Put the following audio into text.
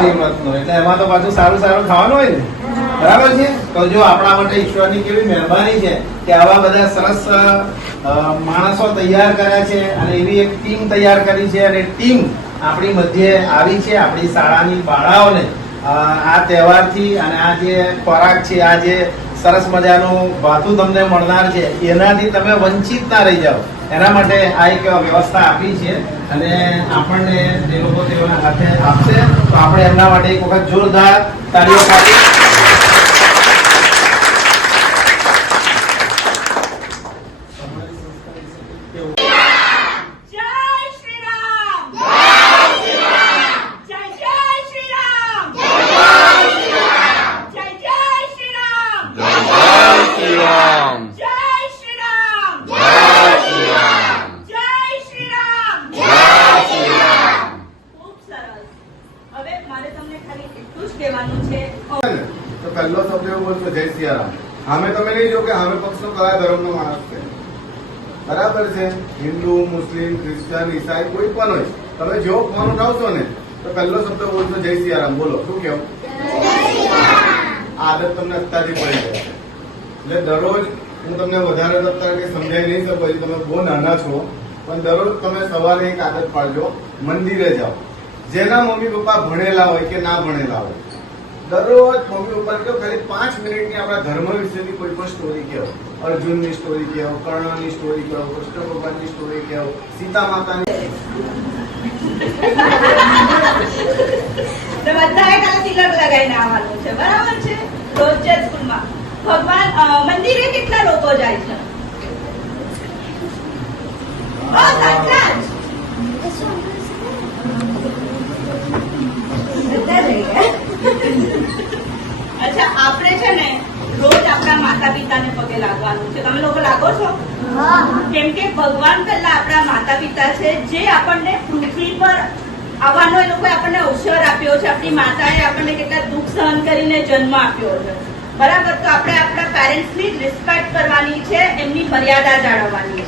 શ્રીમતનો એટલે એમાં તો પાછું સારું સારું ખાવાનું હોય ને. બરાબર છે? તો જો આપણા માટે ઈશ્વરની કેવી મહેરબાની છે કે આવા બધા સરસ માણસો તૈયાર કર્યા છે અને એવી એક ટીમ તૈયાર કરી છે અને ટીમ આપણી મધ્યે આવી છે, આપણી શાળાની બાળાઓને. આ તહેવારથી અને આ જે ખોરાક છે, આ જે સરસ મજાનું ભાથું તમને મળનાર છે. એનાથી તમે વંચિત ના રહી જાઓ. એના માટે આ એક વ્યવસ્થા આપી છે અને આપણને જે લોકો તેઓના હાથે આપશે, તો આપણે એમના માટે એક વખત જોરદાર તાળીઓ પાડી જય શ્રી રામ જય જય શ્રી રામ જય જય શ્રી રામ જય શ્રી રામ જય શ્રી રામ જય શ્રી રામ ખૂબ સરસ હવે મારે તમને ખાલી એટલું જ કહેવાનું છે. તો પહેલો શબ્દ એવો બોલશો જય સિયારામ. સામે તમે નહીં જો કે અમે પક્ષનો કયા ધર્મનો માણસ છે. બરાબર છે? હિન્દુ મુસ્લિમ ક્રિશ્ચન ઈસાઈ કોઈ પણ હોય. તમે જેવો ફોન ઉઠાવશો ને તો પહેલો શબ્દ બોલશો જય સિયારામ. બોલો શું કેવું આદત તમને અત્યારથી પડી જાય એટલે દરરોજ હું તમને વધારે અત્યારે કંઈ સમજાવી નહીં શકું તમે બહુ નાના છો પણ દરરોજ તમે સવારે એક આદત પાડજો મંદિરે જાઓ. જેના મમ્મી પપ્પા ભણેલા હોય કે ના ભણેલા હોય. દરરોજ મમ્મી પપ્પા કહો ખાલી પાંચ મિનિટની આપણા ધર્મ વિશેની કોઈ પણ સ્ટોરી કહો. અર્જુનની સ્ટોરી કહો કર્ણની સ્ટોરી કહો કૃષ્ણ ભગવાનની સ્ટોરી કહો સીતા માતાની બરાબર છે? રોજ સ્કૂલમાં. ભગવાન મંદિરે કેટલા લોકો જાય છે? જ. બધા જઈ ગયા. અચ્છા આપણે છે ને રોજ આપણા પગે લાગવાનું છે. તમે લોકો લાગો છો? કેમ કે ભગવાન પહેલા આપણા માતા પિતા છે જે આપણને પૃથ્વી પર આવવાનો એ લોકોએ આપણને અવસર આપ્યો છે. આપણી માતાએ આપણને કેટલા દુઃખ સહન કરીને જન્મ આપ્યો છે. બરાબર? તો આપણે આપણા પેરેન્ટ્સની રિસ્પેક્ટ કરવાની છે એમની મર્યાદા જાળવવાની છે.